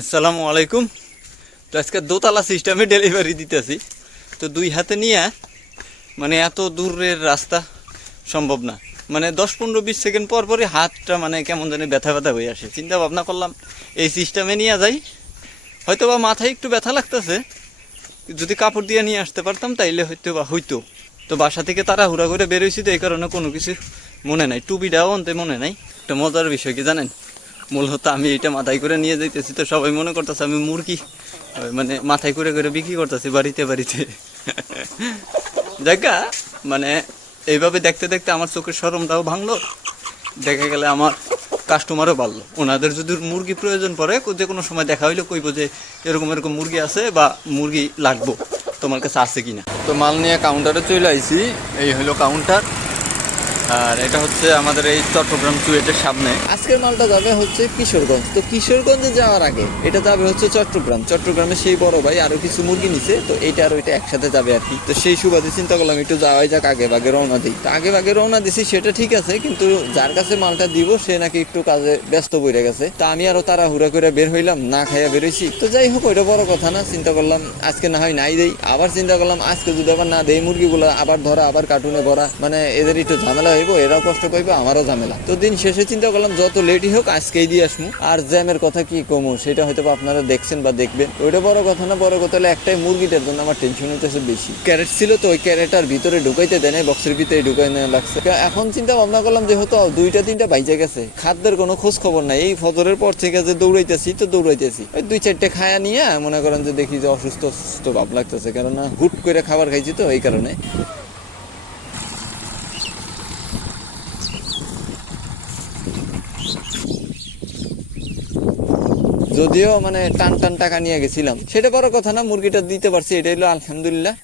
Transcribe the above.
আসসালামু আলাইকুম। তো আজকে দোতলা সিস্টেমে ডেলিভারি দিতেছি। তো দুই হাতে নিয়ে মানে এত দূরের রাস্তা সম্ভব না, মানে 10-15-20 সেকেন্ড পর পরই হাতটা মানে কেমন জানি ব্যথা ব্যথা হয়ে আসে। চিন্তা ভাবনা করলাম এই সিস্টেমে নিয়ে যাই, হয়তো বা মাথায় একটু ব্যথা লাগতেছে, যদি কাপড় দিয়ে নিয়ে আসতে পারতাম তাইলে হয়তো বা হইতো। তো বাসা থেকে তাড়াহুড়া করে বেরোইছি, তো এই কারণে কোনো কিছু মনে নাই, টুপিটাও আনতে মনে নাই। একটা মজার বিষয় কি জানেন, মূলত আমি এটা মাথায় করে নিয়ে যাইতেছি, তো সবাই মনে করতেছে আমি মুরগি মানে মাথায় করে করে বিক্রি করতেছি বাড়িতে বাড়িতে। দেখা মানে এইভাবে দেখতে দেখতে আমার চোখের শরমটাও ভাঙলো, দেখা গেলে আমার কাস্টমারও বাড়লো। ওনাদের যদি মুরগি প্রয়োজন পড়ে যে কোনো সময় দেখা হইলে কইব যে এরকম এরকম মুরগি আছে বা মুরগি লাগবো, তোমার কাছে আছে কিনা। তো মাল নিয়ে কাউন্টারে চলে আইছি, এই হলো কাউন্টার। আর এটা হচ্ছে আমাদের এই চট্টগ্রাম চুয়েটের সামনে। আজকের মালটা যাবে হচ্ছে কিশোরগঞ্জ। তো কিশোরগঞ্জে যাওয়ার আগে এটা যাবে হচ্ছে চট্টগ্রামে সেই বড় ভাই আরো কিছু মুরগি নিছে, তো এইটা আর ওইটা একসাথে যাবে আর কি। তো সেই সুবাদে চিন্তা করলাম একটু যাওয়াই যাক, আগে ভাগে রওনা দিই। তো আগে ভাগে রওনা দিছি সেটা ঠিক আছে, কিন্তু যার কাছে মালটা দিব সে নাকি একটু কাজে ব্যস্ত বইরে গেছে। তা আমি আরো তাড়াহুড়া করে বের হইলাম, না খাইয়া বেরোইছি। তো যাই হোক, ওইটা বড় কথা না। চিন্তা করলাম আজকে না হয় নাই দেই, আবার চিন্তা করলাম আজকে যদি আবার না দেই মুরগিগুলো আবার ধরা, আবার কার্টুনে ভরা, মানে এদের একটু ঝামেলা হইব, এরাও কষ্ট পাইবে, আমারও ঝামেলা। তো দিন শেষে চিন্তা করলাম যত লেটই হোক আজকেই দিয়ে আসবো। আর জ্যামের কথা কি কমু সেটা হয়তো আপনারা দেখছেন বা দেখবেন, ওইটা বড় কথা না। বড় কথা হলো একটাই মুরগিটার জন্য আমার টেনশন হইতেছে বেশি। ক্যারেট ছিল, তো ওই ক্যারেটার ভিতরে ঢুকাইতে দেয় নাই, বক্সের ভিতরে ঢুকাই নেওয়া লাগছে। এখন চিন্তা ভাবনা করলাম যেহেতু 2-3টা বাইজে গেছে, খাদ্যের কোনো খোঁজ খবর নাই। এই ফজরের পর থেকে যে দৌড়াইতেছি ওই 2-4টে খায়া নিয়ে মনে করেন যে দেখি যে অসুস্থ অসুস্থ ভাব লাগতেছে, কেননা হুট করে খাবার খাইছি তো এই কারণে। যদিও মানে টান টান টাকা নিয়ে গেছিলাম, সেটা বড় কথা না, মুরগিটা দিতে পারছি, এটা হলো আলহামদুলিল্লাহ।